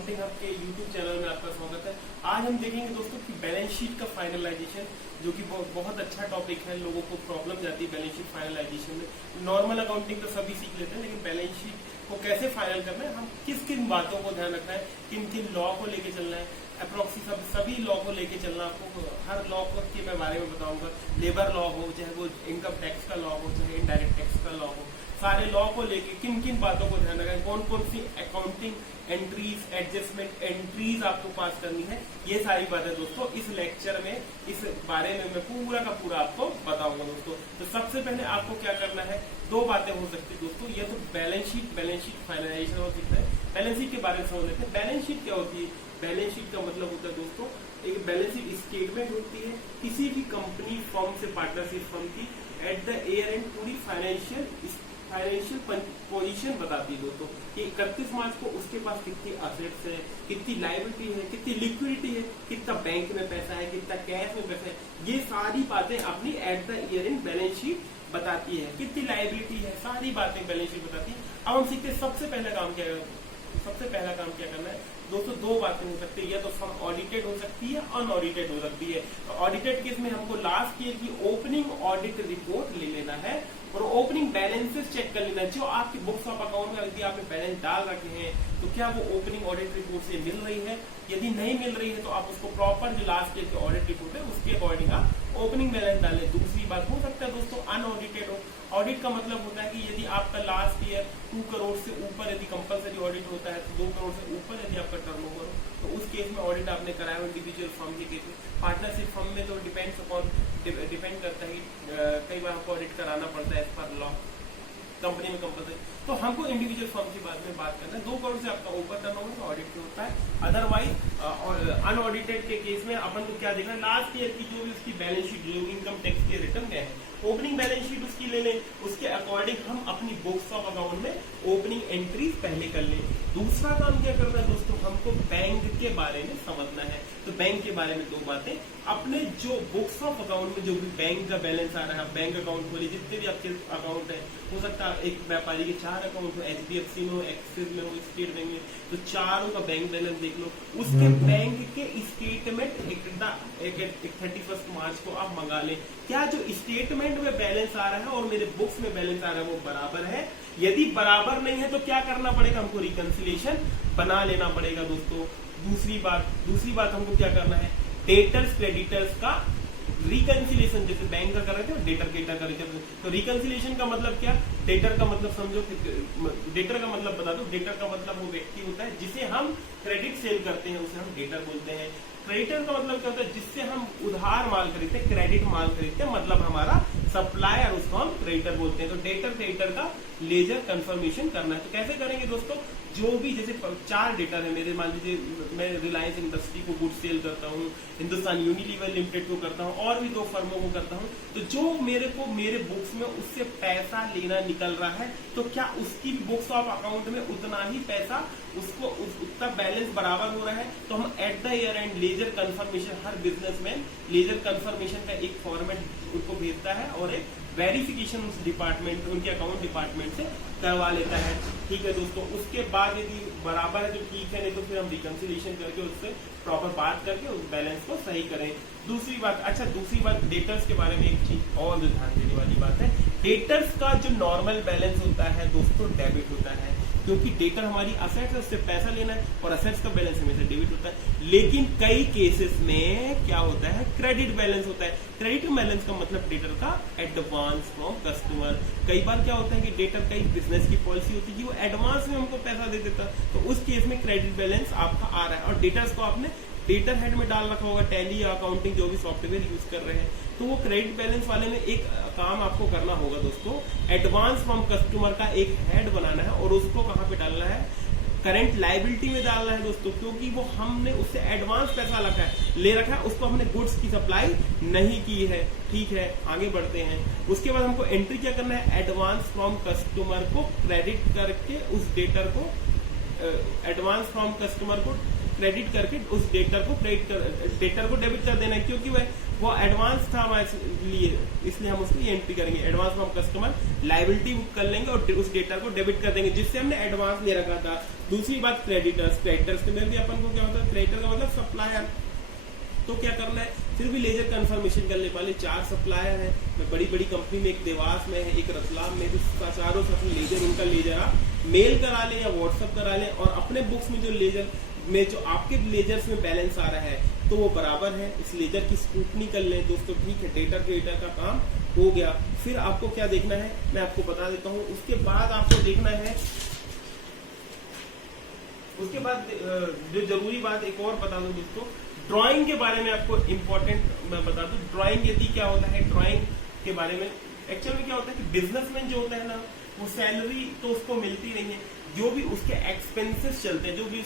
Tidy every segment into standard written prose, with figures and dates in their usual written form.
Accounting hub के YouTube channel में आपका स्वागत है। आज हम देखेंगे दोस्तों कि बैलेंस शीट का फाइनलाइजेशन, जो कि बहुत अच्छा टॉपिक है। लोगों को प्रॉब्लम जाती है बैलेंस शीट फाइनलाइजेशन में। नॉर्मल अकाउंटिंग तो सभी सीख लेते हैं, लेकिन बैलेंस शीट को कैसे फाइनल करना है, हम किस किन बातों को ध्यान रखना है, किन किन लॉ को लेके चलना है, अप्रोक्सी सभी लॉ को लेके चलना। आपको हर लॉ के मैं बारे में बताऊंगा। लेबर लॉ हो, चाहे वो इनकम टैक्स का लॉ हो, चाहे इनडायरेक्ट टैक्स का लॉ हो, सारे लॉ को लेके किन किन बातों को ध्यान रखें, कौन कौन सी अकाउंटिंग एंट्रीज, एडजस्टमेंट एंट्रीज आपको पास करनी है, ये सारी बातें दोस्तों इस लेक्चर में, इस बारे में मैं पूरा का पूरा आपको बताऊंगा दोस्तों। तो सबसे पहले आपको क्या करना है, दो बातें हो सकती है दोस्तों। ये तो बैलेंस शीट फाइनलाइजेशन हो सकता है। बैलेंस शीट के बारे में समझ लेते हैं। बैलेंस शीट क्या होती है? बैलेंस शीट का मतलब होता है दोस्तों, एक बैलेंस शीट स्टेटमेंट होती है किसी भी कंपनी, फर्म से, पार्टनरशिप फर्म की एट द ईयर एंड पूरी फाइनेंशियल पोजीशन बताती है दोस्तों कि 31 मार्च को उसके पास कितनी असेट्स है, कितनी लायबिलिटी है, कितनी लिक्विडिटी है, कितना बैंक में पैसा है, कितना कैश में पैसा है। ये सारी बातें अपनी eight the year and balance sheet बताती है। कितनी लायबिलिटी है, सारी बातें बैलेंस शीट बताती है। अब हम सीखते हैं सबसे पहला काम क्या करना है दोस्तों। दो बातें हो सकती है, या तो फर्म ऑडिटेड हो सकती है, अनऑडिटेड हो सकती है। तो ऑडिटेड केस में हमको लास्ट ईयर की ओपनिंग ऑडिट रिपोर्ट ले लेना है और ओपनिंग बैलेंसेस चेक कर लेना है। जो आपकी बुक्स ऑफ अकाउंट में यदि आपने बैलेंस डाल रखे हैं, तो क्या वो ओपनिंग ऑडिट रिपोर्ट से मिल रही है। यदि नहीं मिल रही है तो आप उसको प्रॉपर जो लास्ट ईयर की ऑडिट रिपोर्ट है उसके अकॉर्डिंग आप ओपनिंग बैलेंस डालें। दूसरी बात हो सकता है दोस्तों अनऑडिटेड हो। ऑडिट का मतलब होता है कि यदि आपका लास्ट ईयर 2 करोड़ से ऊपर यदि कंपलसरी ऑडिट होता है, तो 2 करोड़ से ऊपर यदि आपका टर्नओवर हो, तो उस केस में ऑडिट आपने कराया हो। इंडिविजुअल फर्म के केस में, पार्टनरशिप फर्म में तो डिपेंड करता है कि कई बार आपको ऑडिट कराना पड़ता है एज पर लॉ, कंपनी में कंपलसरी। तो हमको इंडिविजुअल फर्म की बात करना है। 2 करोड़ से आपका ऊपर टर्नओवर तो ऑडिट में होता है। अदरवाइज अनऑडिटेड के केस में अपन को क्या देखना है, लास्ट ईयर की जो भी उसकी बैलेंस शीट, जो इनकम टैक्स के रिटर्न गए हैं, ओपनिंग बैलेंस शीट उसकी ले लें। उसके अकॉर्डिंग हम अपनी बुक्स ऑफ अकाउंट में ओपनिंग एंट्रीज पहले कर लें। दूसरा काम क्या करना है दोस्तों, हमको बैंक के बारे में समझना है। तो बैंक के बारे में दो बातें, अपने जो बुक्स ऑफ अकाउंट में जो भी बैंक का बैलेंस आ रहा है, बैंक अकाउंट खोलिए, जितने भी आपके अकाउंट है, हो सकता है एक व्यापारी के 4 अकाउंट हो, HDFC में हो, एक्सिस में हो, स्टेट बैंक में, तो चारों का बैंक बैलेंस देख लो। उसके बैंक के स्टेटमेंट 31 मार्च को आप मंगा लें। क्या जो स्टेटमेंट में बैलेंस आ रहा है और मेरे बुक्स में बैलेंस आ रहा है वो बराबर है? यदि बराबर नहीं है तो क्या करना पड़ेगा, हमको रिकंसिलिएशन बना लेना पड़ेगा दोस्तों। दूसरी बात हमको क्या करना है, डेटर्स क्रेडिटर्स का रिकंसिलिएशन, जैसे बैंक का कर रहे थे डेटर क्रेडिटर का रिकंसिलिएशन। तो रिकंसिलिएशन का मतलब क्या, डेटर का मतलब समझो, डेटर का मतलब बता दो। डेटर का मतलब वो व्यक्ति होता है जिसे हम क्रेडिट सेल करते हैं, उसे हम डेटर बोलते हैं। क्रेडिटर का मतलब क्या होता है, जिससे हम उधार माल खरीदते हैं, क्रेडिट माल खरीदते हैं, मतलब हमारा सप्लायर, उसको हम क्रेडिटर बोलते हैं। तो डेटर क्रेडिटर का लेजर कंफर्मेशन करना है। तो कैसे करेंगे दोस्तों, जो भी जैसे 4 डेटर है मेरे, मान लीजिए मैं रिलायंस इंडस्ट्री को गुड सेल करता हूँ, हिंदुस्तान यूनिलीवर लिमिटेड को करता हूँ, और भी 2 फर्मों को करता हूँ। तो जो मेरे बुक्स में उससे पैसा लेना निकल रहा है, तो क्या उसकी बुक्स ऑफ अकाउंट में उतना ही पैसा, उसको उतना बैलेंस बराबर हो रहा है? तो हम at the year end ledger confirmation, हर बिजनेसमैन लेजर कंफर्मेशन का एक फॉर्मेट उनको भेजता है और एक वेरिफिकेशन उस डिपार्टमेंट, उनके अकाउंट डिपार्टमेंट से करवा लेता है। ठीक है दोस्तों। उसके बाद यदि बराबर है तो ठीक है, नहीं तो फिर हम रिकंसिलिएशन करके उससे प्रॉपर बात करके उस बैलेंस को सही करें। दूसरी बात डेटर्स के बारे में एक चीज और ध्यान देने वाली बात है। डेटर्स का जो नॉर्मल बैलेंस होता है दोस्तों डेबिट होता है, क्योंकि डेटर हमारी असेट्स है, उससे पैसा लेना है, और असेट्स का बैलेंस हमेशा डेबिट होता है। लेकिन कई केसेस में क्या होता है, क्रेडिट बैलेंस होता है। क्रेडिट बैलेंस का मतलब डेटर का एडवांस फ्रॉम कस्टमर। कई बार क्या होता है कि डेटर कई बिजनेस की पॉलिसी होती है कि वो एडवांस में हमको पैसा दे देता है, तो उस केस में क्रेडिट बैलेंस आपका आ रहा है। और डेटर्स को आपने डेटर हेड में डाल रखा होगा, टैली या अकाउंटिंग जो भी सॉफ्टवेयर यूज कर रहे हैं, तो वो क्रेडिट बैलेंस वाले में एक काम आपको करना होगा दोस्तों, एडवांस फ्रॉम कस्टमर का एक हेड बनाना है और उसको कहाँ पे डालना है, करंट लायबिलिटी में डालना है दोस्तों, क्योंकि वो हमने उससे एडवांस पैसा ले रखा है, उसको हमने गुड्स की सप्लाई नहीं की है। ठीक है, आगे बढ़ते हैं। उसके बाद हमको एंट्री क्या करना है, एडवांस फ्रॉम कस्टमर को क्रेडिट करके उस डेटर को, एडवांस फ्रॉम कस्टमर को क्रेडिट करके उस डेटर को डेबिट कर देना है, क्योंकि वह वो एडवांस था हमारे लिए, इसलिए हम उसको एंट्री करेंगे। एडवांस में हम कस्टमर लायबिलिटी बुक कर लेंगे और उस डेटा को डेबिट कर देंगे जिससे हमने एडवांस ले रखा था। दूसरी बात क्रेडिटर्स, क्रेडिटर्स के में भी अपन को क्या होता है, क्रेडिटर का मतलब सप्लायर। तो क्या करना है, फिर भी लेजर कंफर्मेशन करने वाले 4 सप्लायर है। बड़ी बड़ी कंपनी में एक देवास में है, एक रतलाम में, तो चारों से अपने लेजर, उनका लेजर आप मेल करा लें या व्हाट्सअप करा लें और अपने बुक्स में जो लेजर में जो आपके लेजर्स में बैलेंस आ रहा है तो वो बराबर है, इस लेजर की स्क्रूटनी कर लें दोस्तों। ठीक है, डेटा क्रेडिटर का काम हो गया। फिर आपको क्या देखना है मैं आपको बता देता हूँ। उसके बाद आपको देखना है, उसके बाद जो जरूरी बात एक और बता दूं दोस्तों, ड्राइंग के बारे में आपको इम्पोर्टेंट मैं बता दूं। ड्राइंग यदि क्या होता है, ड्राइंग के बारे में एक्चुअल में क्या होता है कि बिजनेसमैन जो होता है ना, वो सैलरी तो उसको मिलती नहीं है, जो भी उसके एक्सपेंसेस चलते हैं, जो भी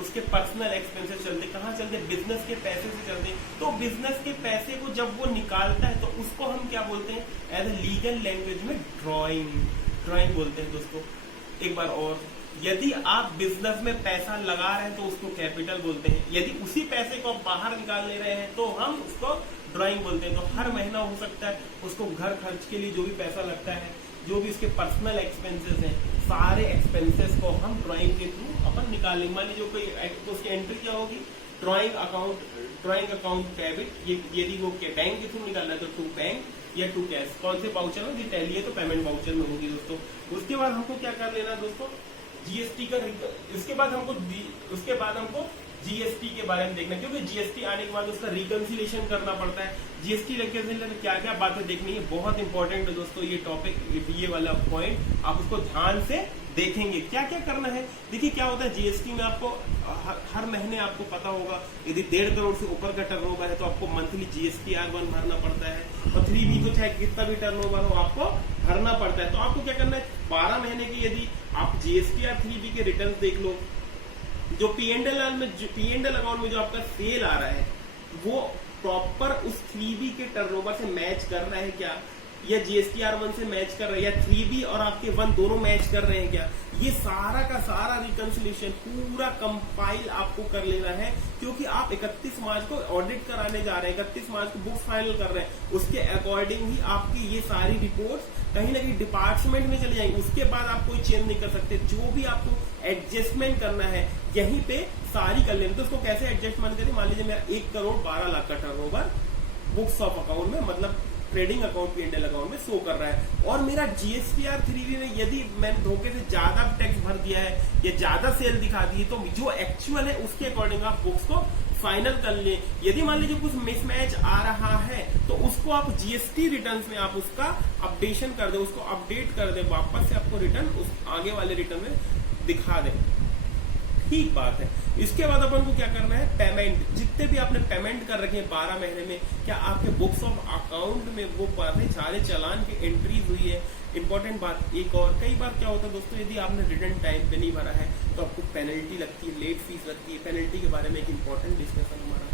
उसके पर्सनल एक्सपेंसेस चलते हैं, कहाँ चलते हैं, बिजनेस के पैसे से चलते हैं। तो बिजनेस के पैसे को जब वो निकालता है तो उसको हम क्या बोलते हैं, एज ए लीगल लैंग्वेज में ड्राइंग बोलते हैं दोस्तों। एक बार और, यदि आप बिजनेस में पैसा लगा रहे हैं तो उसको कैपिटल बोलते हैं। यदि उसी पैसे को आप बाहर निकाल ले रहे हैं तो हम उसको ड्राइंग बोलते हैं। तो हर महीना हो सकता है उसको घर खर्च के लिए जो भी पैसा लगता है, जो भी उसके पर्सनल एक्सपेंसेस हैं, सारे एक्सपेंसेस को हम ड्राइंग के थ्रू अपन निकाल लेंगे। मान लीजिए कोई तो उसकी एंट्री क्या होगी, ड्राइंग अकाउंट डेबिट। यदि वो बैंक के थ्रू निकालना है तो टू बैंक या टू कैश। कौन से वाउचर में, यदि टैली है तो पेमेंट वाउचर में होगी दोस्तों। उसके बाद हमको क्या कर लेना दोस्तों, जीएसटी का, उसके बाद हमको जीएसटी के बारे में देखना, क्योंकि जीएसटी आने के बाद उसका रिकंसिलेशन करना पड़ता है। जीएसटी रिकंसिलेशन में क्या क्या बातें देखनी है, बहुत इंपॉर्टेंट है दोस्तों ये टॉपिक, ये वाला पॉइंट आप उसको ध्यान से देखेंगे। क्या क्या करना है, देखिए क्या होता है जीएसटी में आपको हर महीने आपको पता होगा, यदि 1.5 करोड़ से ऊपर का टर्नओवर है तो आपको मंथली GSTR1 भरना पड़ता है, और 3B को चाहे कितना भी टर्नओवर हो आपको भरना पड़ता है। तो आपको क्या करना है, 12 महीने की यदि आप GSTR 3B के रिटर्न देख लो, जो P&L अकाउंट में जो आपका सेल आ रहा है वो प्रॉपर उस 3B के टर्नओवर से मैच कर रहा है क्या, या GSTR1 से मैच कर रहा है, या 3B और आपके 1 दोनों मैच कर रहे हैं क्या, ये सारा का सारा रिकंसिलेशन पूरा कंपाइल आपको कर लेना है। क्योंकि आप 31 मार्च को ऑडिट कराने जा रहे हैं, 31 मार्च को बुक्स फाइनल कर रहे हैं, उसके अकॉर्डिंग ही आपकी ये सारी रिपोर्ट्स कहीं ना कहीं डिपार्टमेंट में चली जाएंगी। उसके बाद आप कोई चेंज नहीं कर सकते, जो भी आपको एडजस्टमेंट करना है यहीं पे सारी कर लेंगे। तो उसको कैसे एडजस्टमेंट करें, मान लीजिए मेरा 1 करोड़ 12 लाख का टर्नओवर बुक्स ऑफ अकाउंट में, मतलब ट्रेडिंग अकाउंट P&L अकाउंट में शो कर रहा है, और मेरा GSTR 3B में यदि मैंने धोखे से ज्यादा टैक्स भर दिया है या ज्यादा सेल दिखा दी है, तो जो एक्चुअल है उसके अकॉर्डिंग आप बुक्स को फाइनल कर लें। यदि मान लीजिए कुछ मिसमैच आ रहा है तो उसको आप GST रिटर्न्स में आप उसका अपडेशन कर दें, उसको अपडेट कर दें, वापस से आपको रिटर्न उस आगे वाले रिटर्न में दिखा दें। ठीक बात है। इसके बाद अपन को क्या करना है, पेमेंट, जितने भी आपने पेमेंट कर रखे हैं 12 महीने में, क्या आपके बुक्स ऑफ अकाउंट में वो सारे चालान की एंट्री हुई है। इंपॉर्टेंट बात एक और, कई बार क्या होता है दोस्तों, यदि आपने रिटर्न टाइम पे नहीं भरा है तो आपको पेनल्टी लगती है, लेट फीस लगती है। पेनल्टी के बारे में एक इंपॉर्टेंट डिस्कशन हमारा,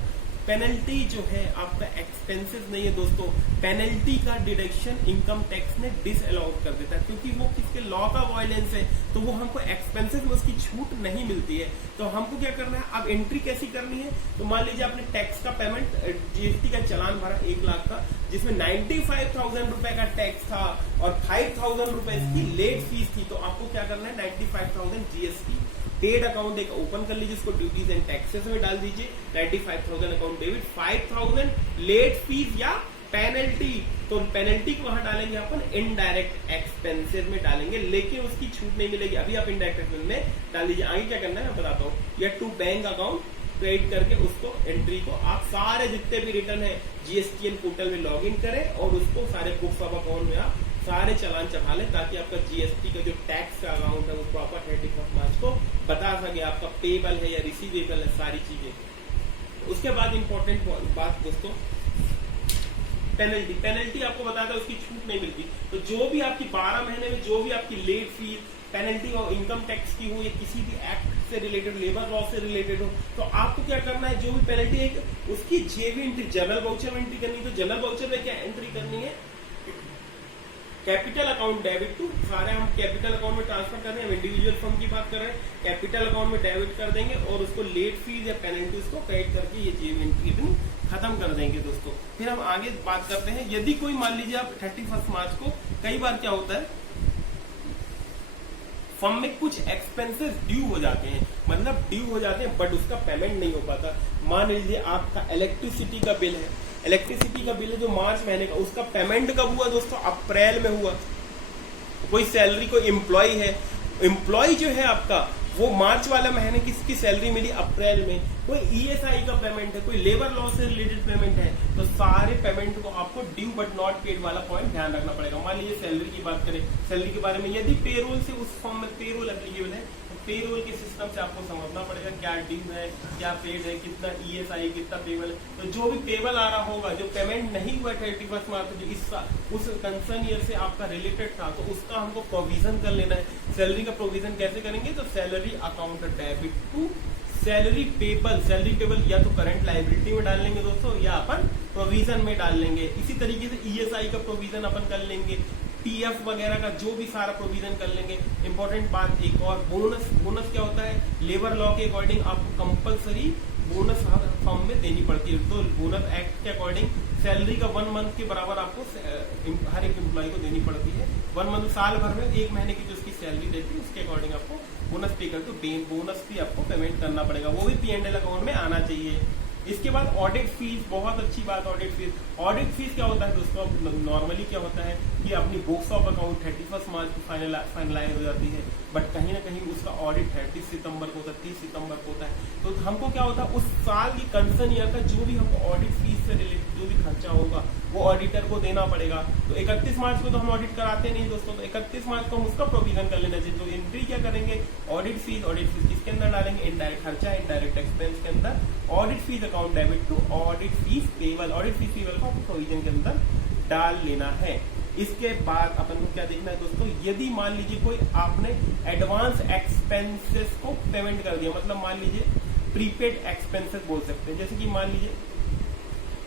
पेनल्टी जो है आपका एक्सपेंसेस नहीं है दोस्तों, पेनल्टी का डिडक्शन इनकम टैक्स में डिसअलाउ कर देता है, क्योंकि वो किसके लॉ का वायलेंस है, तो वो हमको एक्सपेंसेस में उसकी छूट नहीं मिलती है। तो हमको क्या करना है, अब एंट्री कैसी करनी है, तो मान लीजिए आपने टैक्स का पेमेंट, GST का चालान भरा 1 लाख का, जिसमें 95,000 रुपए का टैक्स था और 5,000 रुपए की लेट फीस थी। तो आपको क्या करना है, 95,000 GST पेड अकाउंट एक ओपन कर लीजिए, उसको ड्यूटीज एंड टैक्सेस में डाल दीजिए, 95,000 अकाउंट डेबिट, 5,000 लेट फीस या पेनल्टी। तो पेनल्टी को वहां डालेंगे अपन इनडायरेक्ट एक्सपेंसेस में डालेंगे, लेकिन उसकी छूट नहीं मिलेगी। अभी आप इनडायरेक्ट एक्सपेंस में डाल दीजिए। आगे क्या करना है मैं बताता हूँ, या टू बैंक अकाउंट क्रिएट करके उसको एंट्री को आप सारे जितने भी रिटर्न है GSTN पोर्टल में लॉग इन करें और उसको सारे बुक्स ऑफ अकाउंट में आप सारे चालान चढ़ा लें, ताकि आपका GST का जो टैक्स का अकाउंट है वो प्रॉपर 31 मार्च को बता सके आपका पेबल है या रिसीवेबल है, सारी चीजें। उसके बाद इंपॉर्टेंट बात दोस्तों, पेनल्टी आपको बताता है उसकी छूट नहीं मिलती। तो जो भी आपकी 12 महीने में जो भी आपकी लेट फीस, पेनल्टी और इनकम टैक्स की हो या किसी भी एक्ट से रिलेटेड, लेबर लॉ से रिलेटेड हो, तो आपको क्या करना है, जो भी पेनल्टी है उसकी जेबी एंट्री, जनरल वाउचर में एंट्री करनी है। तो जनरल वाउचर में क्या एंट्री करनी है, कैपिटल अकाउंट डेबिट टू, सारे हम कैपिटल अकाउंट में ट्रांसफर कर रहे हैं, इंडिविजुअल फर्म की बात कर रहे हैं, कैपिटल अकाउंट में डेबिट कर देंगे और उसको लेट फीस या पेनल्टी उसको क्रेडिट करके ये चीज एंट्री अपनी खत्म कर देंगे दोस्तों। फिर हम आगे बात करते हैं, यदि कोई मान लीजिए आप 31 मार्च को, कई बार क्या होता है फर्म में कुछ एक्सपेंसेस ड्यू हो जाते हैं, मतलब ड्यू हो जाते हैं बट उसका पेमेंट नहीं हो पाता। मान लीजिए आपका इलेक्ट्रिसिटी का बिल है, इलेक्ट्रिसिटी का बिल है जो मार्च महीने का, उसका पेमेंट कब हुआ दोस्तों? अप्रैल में हुआ। कोई सैलरी, कोई एम्प्लॉय है, एम्प्लॉय जो है आपका वो मार्च वाला महीने किसकी सैलरी मिली? अप्रैल में। कोई ईएसआई का पेमेंट है, कोई लेबर लॉ से रिलेटेड पेमेंट है, तो सारे पेमेंट को आपको ड्यू बट नॉट पेड वाला पॉइंट ध्यान रखना पड़ेगा। मान लीजिए सैलरी की बात करें, सैलरी के बारे में यदि पेरोल से उस फॉर्म में पेरोल एप्लीकेबल है तो पेरोल के सिस्टम से आपको समझना पड़ेगा क्या ड्यू है, क्या पेड है, कितना ईएसआई, कितना पेबल है। तो जो भी पेबल आ रहा होगा, जो पेमेंट नहीं हुआ 31 मार्च जो इस उस कंसर्न ईयर से आपका रिलेटेड था, तो उसका हमको प्रोविजन कर लेना है। सैलरी का प्रोविजन कैसे करेंगे? तो salary account debit to salary payable, salary payable या तो करंट लाइबिलिटी में डाल लेंगे दोस्तों, या अपन प्रोविजन में डाल लेंगे। इसी तरीके से ईएसआई का प्रोविजन अपन कर लेंगे, पीएफ वगैरह का जो भी सारा प्रोविजन कर लेंगे। इंपॉर्टेंट बात एक और, बोनस। बोनस क्या होता है? लेबर लॉ के अकॉर्डिंग आपको कंपलसरी बोनस हर फर्म में देनी पड़ती है। तो बोनस एक्ट के अकॉर्डिंग सैलरी का 1 मंथ के बराबर आपको हर एक एम्प्लॉय को देनी पड़ती है। 1 मंथ, साल भर में 1 महीने की जो उसकी सैलरी देती है उसके अकॉर्डिंग आपको बोनस पे करके बोनस भी आपको पेमेंट करना पड़ेगा, वो भी P&L अकाउंट में आना चाहिए। इसके बाद ऑडिट फीस, बहुत अच्छी बात। ऑडिट फीस क्या होता है दोस्तों? नॉर्मली क्या होता है कि अपनी बुक्स ऑफ अकाउंट 31 मार्च को फाइनलाइज हो जाती है, बट कहीं ना कहीं उसका ऑडिट 30 सितंबर को होता है, 30 सितंबर को होता है। तो हमको क्या होता है, उस साल की कंसर्न ईयर का जो भी हमको ऑडिट फीस से रिलेटेड जो भी खर्चा होगा वो ऑडिटर को देना पड़ेगा। तो 31 मार्च को तो हम ऑडिट कराते नहीं दोस्तों, तो 31 मार्च को हम उसका प्रोविजन कर लेना चाहिए। तो एंट्री क्या करेंगे? ऑडिट फीस किसके अंदर डालेंगे? इनडायरेक्ट खर्चा, इनडायरेक्ट एक्सपेंस के अंदर audit fees account debit to audit fees payable, audit fees payable को प्रोविजन के अंदर डाल लेना है। इसके बाद अपन को क्या देखना है दोस्तों, यदि मान लीजिए कोई आपने एडवांस एक्सपेंसेस को पेमेंट कर दिया, मतलब मान लीजिए प्रीपेड एक्सपेंसेस बोल सकते हैं, जैसे कि मान लीजिए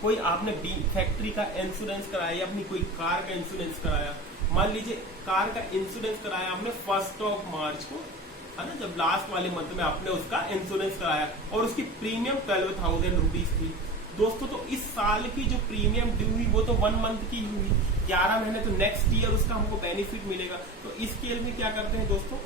कोई आपने फैक्ट्री का इंश्योरेंस कराया या अपनी कोई कार का इंश्योरेंस कराया। मान लीजिए कार का इंश्योरेंस कराया आपने 1 मार्च को, है ना, जब लास्ट वाले मंथ में आपने उसका इंश्योरेंस कराया और उसकी प्रीमियम 12,000 रुपीज थी दोस्तों। तो इस साल की जो प्रीमियम ड्यू हुई वो तो 1 मंथ की हुई, 11 महीने, तो नेक्स्ट ईयर उसका हमको बेनिफिट मिलेगा। तो इस केस में क्या करते हैं दोस्तों,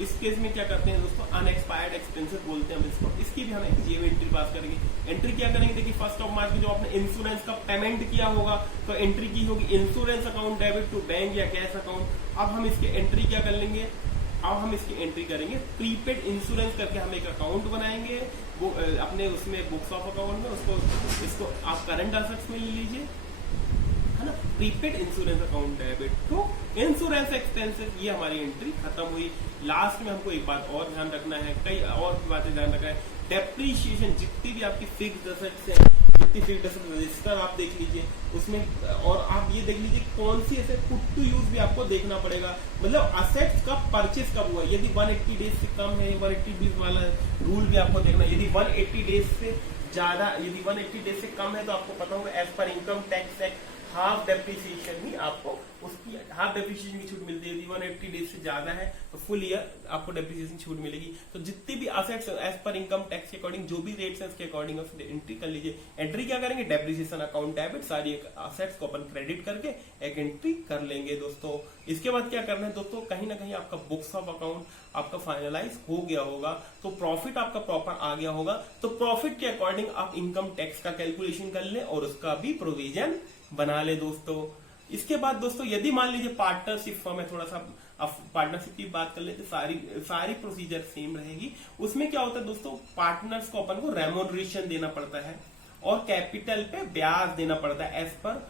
इस केस में क्या करते हैं दोस्तों, अनएक्सपायर्ड एक्सपेंसेस बोलते हैं हम इसको। इसकी भी हम एक एंट्री पास करेंगे। एंट्री क्या करेंगे? देखिए 1 मार्च को जो आपने इंश्योरेंस का पेमेंट किया होगा तो एंट्री की होगी insurance account debit to bank या कैश अकाउंट। अब हम इसकी एंट्री क्या कर लेंगे? अब हम इसकी एंट्री करेंगे प्रीपेड इंश्योरेंस करके हम एक अकाउंट बनाएंगे वो अपने उसमें बुक्स ऑफ अकाउंट में, उसको इसको आप करंट असेट्स में ले लीजिए, है ना। Prepaid insurance account debit to insurance expenses, ये हमारी एंट्री खत्म हुई। लास्ट में हमको एक बात और ध्यान रखना है, कई और बातें ध्यान रखना है। डेप्रीशिएशन, जितनी भी आपकी फिक्स्ड असेट्स है, जितनी फिक्स्ड असेट रजिस्टर आप देख लीजिए उसमें, और आप ये देख लीजिए कौन सी एसेट पुट टू यूज भी आपको देखना पड़ेगा, मतलब असेट्स का परचेस कब हुआ। यदि 180 डेज से कम है, 180 डेज वाला रूल भी आपको देखना है। यदि 180 डेज से ज्यादा, यदि 180 डेज से कम है तो आपको पता होगा as per income tax act half depreciation ही आपको उसकी हाफ डेप्रिसिएशन की छूट मिलती है। यदि 180 डेज से ज्यादा है तो फुल ईयर आपको डेप्रिसिएशन छूट मिलेगी। तो जितनी भी assets as per income tax के अकॉर्डिंग जो भी रेट्स है उसके अकॉर्डिंग एंट्री कर लीजिए। एंट्री क्या करेंगे? डेप्रिसिएशन अकाउंट डेबिट, सारी असेट्स को अपन क्रेडिट करके एक एंट्री कर लेंगे दोस्तों। इसके बाद क्या करना है दोस्तों, कहीं ना कहीं आपका बुक्स ऑफ अकाउंट आपका फाइनलाइज हो गया होगा, तो प्रॉफिट आपका प्रॉपर आ गया होगा। तो प्रॉफिट के अकॉर्डिंग आप इनकम टैक्स का कैलकुलेशन कर ले और उसका भी प्रोविजन बना ले दोस्तों। इसके बाद दोस्तों यदि मान लीजिए पार्टनरशिप फर्म है, थोड़ा सा पार्टनरशिप की बात कर लेते, सारी प्रोसीजर सेम रहेगी। उसमें क्या होता है दोस्तों, पार्टनर्स को अपन को रेमोनरेशन देना पड़ता है और कैपिटल पे ब्याज देना पड़ता है एज पर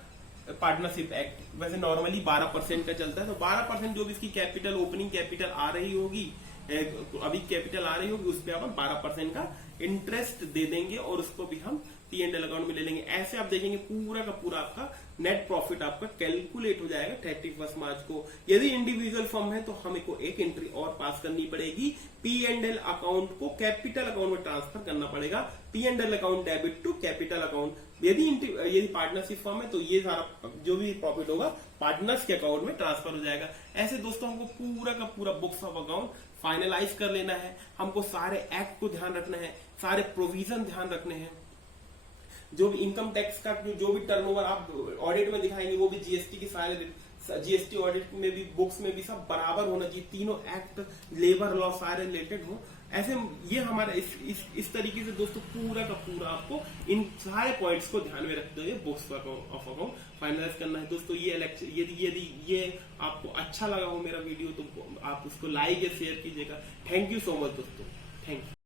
पार्टनरशिप एक्ट। वैसे नॉर्मली 12% का चलता है, तो 12% जो भी इसकी कैपिटल, ओपनिंग कैपिटल आ रही होगी अभी कैपिटल आ रही होगी उस पर अपन 12% का इंटरेस्ट दे देंगे और उसको भी हम P&L अकाउंट में ले लेंगे। ऐसे आप देखेंगे पूरा का पूरा आपका नेट प्रॉफिट आपका कैलकुलेट हो जाएगा 31 मार्च को। यदि इंडिविजुअल फर्म है तो हमें को एक एंट्री और पास करनी पड़ेगी, P&L अकाउंट को कैपिटल अकाउंट में ट्रांसफर करना पड़ेगा, P&L account debit to capital account. यदि पार्टनरशिप फर्म है तो ये सारा जो भी प्रॉफिट होगा पार्टनर्स के अकाउंट में ट्रांसफर हो जाएगा। ऐसे दोस्तों हमको पूरा का पूरा बुक्स ऑफ अकाउंट फाइनलाइज कर लेना है, हमको सारे एक्ट को ध्यान रखना है, सारे प्रोविजन ध्यान रखने हैं, जो भी इनकम टैक्स का जो भी टर्नओवर आप ऑडिट में दिखाएंगे वो भी जीएसटी के सारे जीएसटी ऑडिट में भी बुक्स में भी सब बराबर होना चाहिए, तीनों एक्ट लेबर लॉ सारे रिलेटेड हो। ऐसे ये हमारा इस तरीके से दोस्तों पूरा का पूरा आपको इन सारे पॉइंट्स को ध्यान में रखते हुए बुक्स ऑफ अकाउंट फाइनलाइज करना है। दोस्तों ये लेक्चर यदि ये आपको अच्छा लगा हो मेरा वीडियो तो आप उसको लाइक या शेयर कीजिएगा। थैंक यू सो मच दोस्तों, थैंक यू।